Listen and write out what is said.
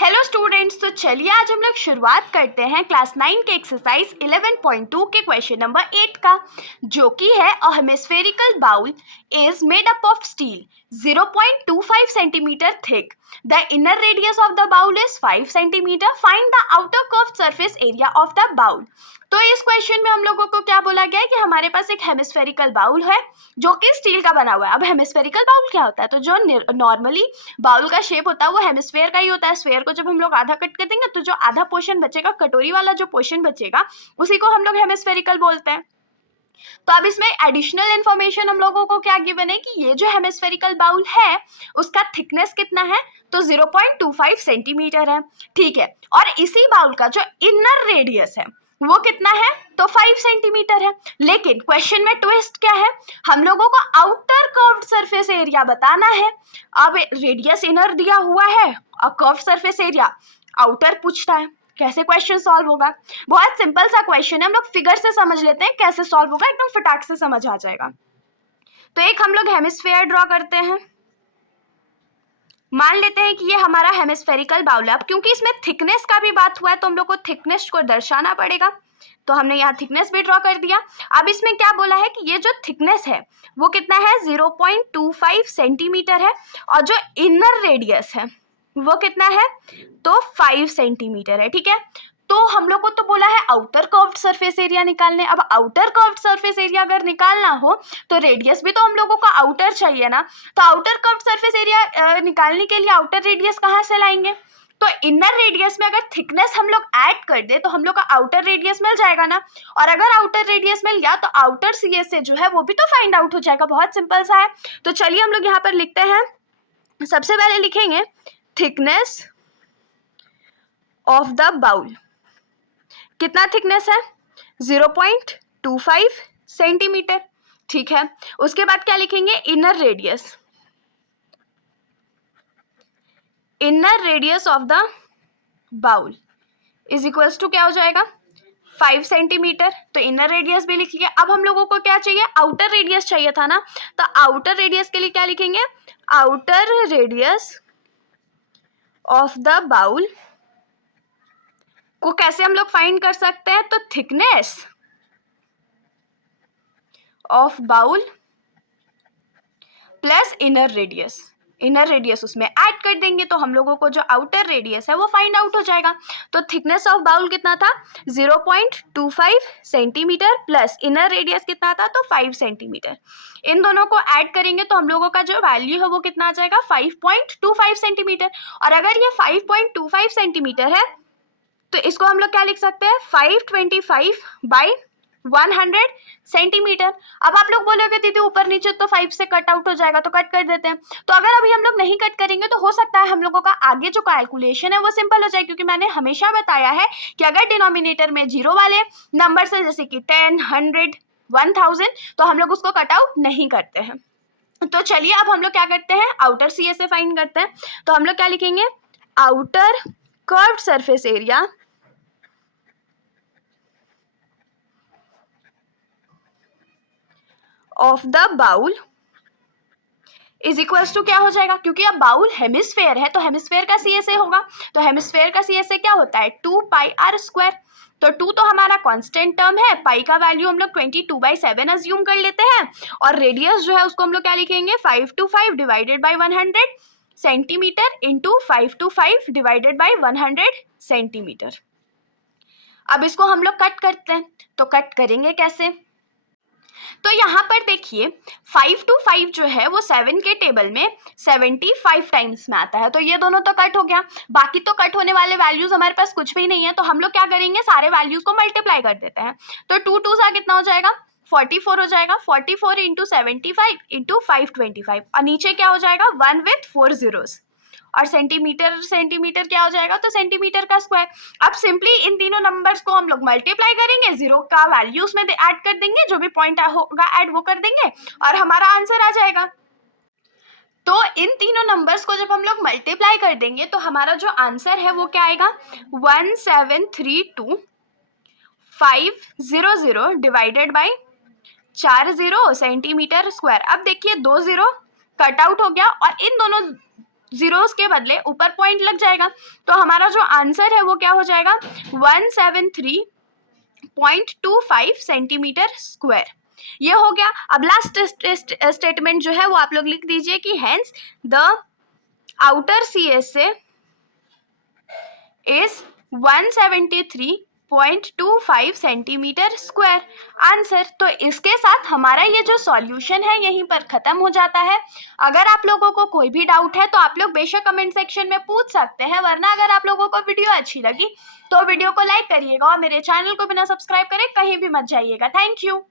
Hello students, तो चलिए आज हम लोग शुरुआत करते हैं क्लास 9 के एक्सरसाइज 11.2 के क्वेश्चन नंबर 8 का, जो कि है a hemispherical bowl is made up of steel 0.25 centimetre thick. The inner radius of the bowl is 5 centimetre. Find the outer curved surface area of the bowl. तो इस question में हम लोगों को क्या बोला गया है कि हमारे पास एक हेमिस्फेरिकल बाउल है जो कि स्टील का बना हुआ है. अब हेमिस्फेरिकल बाउल क्या होता है? तो जो नॉर्मली बाउल का शेप होता है वो हेमिस्फेयर का ही होता है. स्फेयर को जब हम लोग आधा कट कर देंगे तो जो आधा पोर्शन बचेगा, कटोरी वाला जो पोर्शन बचेगा, उसी को हम लोग हेमिस्फेरिकल बोलते हैं. तो अब इसमें एडिशनल इन्फॉर्मेशन हम लोगों को क्या गिवन है कि ये जो हेमिस्फेरिकल बाउल है उसका थिकनेस कितना है, तो 0.25 सेंटीमीटर है. ठीक है. और इसी बाउल का जो इनर रेडियस है वो कितना है, तो 5 सेंटीमीटर है. लेकिन क्वेश्चन में ट्विस्ट क्या है, हम लोगों को आउटर कर्व्ड सरफेस एरिया बताना है. अब रेडियस इनर दिया हुआ है और कर्व्ड सरफेस एरिया आउटर पूछता है. कैसे क्वेश्चन सॉल्व होगा? बहुत सिंपल सा क्वेश्चन है, हम लोग फिगर से समझ लेते हैं कैसे सॉल्व होगा, एकदम फटाक से समझ आ जाएगा. तो एक हम लोग हेमिस्फेयर ड्रॉ करते हैं. मान लेते हैं कि ये हमारा हेमिस्फेरिकल बाउल है. अब क्योंकि इसमें थिकनेस का भी बात हुआ है तो हम लोग को थिकनेस को दर्शाना पड़ेगा, तो हमने यहाँ थिकनेस भी ड्रॉ कर दिया. अब इसमें क्या बोला है कि ये जो थिकनेस है वो कितना है, 0.25 सेंटीमीटर है, और जो इनर रेडियस है वो कितना है, तो 5 सेंटीमीटर है. ठीक है. तो हम लोग को तो बोला है आउटर कर्व्ड सरफेस एरिया निकालने. अब आउटर कर्व्ड सरफेस एरिया अगर निकालना हो तो रेडियस भी तो हम लोगों को आउटर चाहिए ना. तो आउटर कर्व्ड सरफेस एरिया निकालने के लिए आउटर रेडियस कहाँ से लाएंगे? तो इनर रेडियस में अगर थिकनेस हम लोग ऐड कर दे तो हम लोग का आउटर रेडियस मिल जाएगा ना. और अगर आउटर रेडियस मिल गया तो आउटर सीएस से जो है वो भी तो फाइंड आउट हो जाएगा. बहुत सिंपल सा है. तो चलिए हम लोग यहाँ पर लिखते हैं. सबसे पहले लिखेंगे थिकनेस ऑफ द बाउल. कितना थिकनेस है, 0.25 सेंटीमीटर. ठीक है. उसके बाद क्या लिखेंगे, inner radius. Inner radius of the bowl is equals to क्या हो जाएगा, 5 सेंटीमीटर. तो इनर रेडियस भी लिख लिया. अब हम लोगों को क्या चाहिए, आउटर रेडियस चाहिए था ना. तो आउटर रेडियस के लिए क्या लिखेंगे, outer radius of the bowl को कैसे हम लोग फाइंड कर सकते हैं, तो thickness of bowl plus inner radius. Inner radius उसमें ऐड कर देंगे तो हम लोगों को जो आउटर रेडियस है वो फाइंड आउट हो जाएगा. तो थिकनेस ऑफ बाउल कितना था, 0.25 सेंटीमीटर प्लस इनर रेडियस कितना था, तो 5 सेंटीमीटर. इन दोनों को ऐड करेंगे तो हम लोगों का जो वैल्यू है वो कितना आ जाएगा, 5.25 सेंटीमीटर. और अगर ये 5.25 सेंटीमीटर है तो इसको हम लोग क्या लिख सकते हैं, 525/100 सेंटीमीटर. अब आप लोग बोलोगे दीदी ऊपर नीचे तो 5 से कट आउट हो जाएगा, तो कट कर देते हैं. तो अगर अभी हम लोग नहीं कट करेंगे तो हो सकता है हम लोगों का आगे जो कैलकुलेशन है वो सिंपल हो जाए, क्योंकि मैंने हमेशा बताया है कि अगर डिनोमिनेटर में जीरो वाले नंबर से जैसे कि 10, 100, 1000 तो हम लोग उसको कट आउट नहीं करते हैं. तो चलिए अब हम लोग क्या करते हैं, आउटर सी से फाइंड करते हैं. तो हम लोग क्या लिखेंगे, outer curved surface area of the bowl is equals to क्या हो जाएगा, क्योंकि अब बाउल हेमिस्फेयर है तो हेमिस्फेयर का सीएसए होगा. तो हेमिस्फेयर का सीएसए क्या होता है, 2πr². तो 2 तो हमारा कांस्टेंट टर्म है, पाई का वैल्यू हम लोग 22/7 अज्यूम कर लेते हैं, और रेडियस जो है उसको हम लोग क्या लिखेंगे, 5/5 divided by 100 centimetre into 5/5 divided by 100 centimetre. अब इसको हम लोग कट करते हैं. तो कट करेंगे कैसे, तो यहाँ पर देखिए 5/5 जो है वो 7 के टेबल में 75 टाइम्स में आता है. तो ये दोनों तो कट हो गया. बाकी तो कट होने वाले वैल्यूज हमारे पास कुछ भी नहीं है, तो हम लोग क्या करेंगे, सारे वैल्यूज को मल्टीप्लाई कर देते हैं. तो 2 2 सा कितना हो जाएगा, 44 हो जाएगा. 44 इंटू 75 इंटू 525, और नीचे क्या हो जाएगा, 1 विथ 4 zeros. और सेंटीमीटर क्या हो जाएगा, तो सेंटीमीटर का स्क्वायर. अब सिंपली इन तीनों नंबर्स को हम लोग मल्टीप्लाई करेंगे, जीरो का वैल्यूज में ऐड कर देंगे, जो भी पॉइंट होगा ऐड वो कर देंगे और हमारा आंसर आ जाएगा. तो इन तीनों नंबर्स को जब हम लोग मल्टीप्लाई कर देंगे तो हमारा जो आंसर है वो क्या आएगा, 1732500 डिवाइडेड बाई 40 सेंटीमीटर स्क्वायर. अब देखिए 2 0 कट आउट हो गया और इन दोनों जीरोस के बदले ऊपर पॉइंट लग जाएगा। तो हमारा जो आंसर है वो क्या हो जाएगा 173.25 सेंटीमीटर स्क्वायर। ये हो गया। अब लास्ट स्टेटमेंट जो है वो आप लोग लिख दीजिए कि hence the outer CSA is 173.25 centimetre square answer. तो इसके साथ हमारा ये जो सॉल्यूशन है यहीं पर खत्म हो जाता है। अगर आप लोगों को कोई भी डाउट है तो आप लोग बेशक कमेंट सेक्शन में पूछ सकते हैं, वरना अगर आप लोगों को वीडियो अच्छी लगी तो वीडियो को लाइक करिएगा और मेरे चैनल को बिना सब्सक्राइब करे कहीं भी मत जाइएगा। Thank you.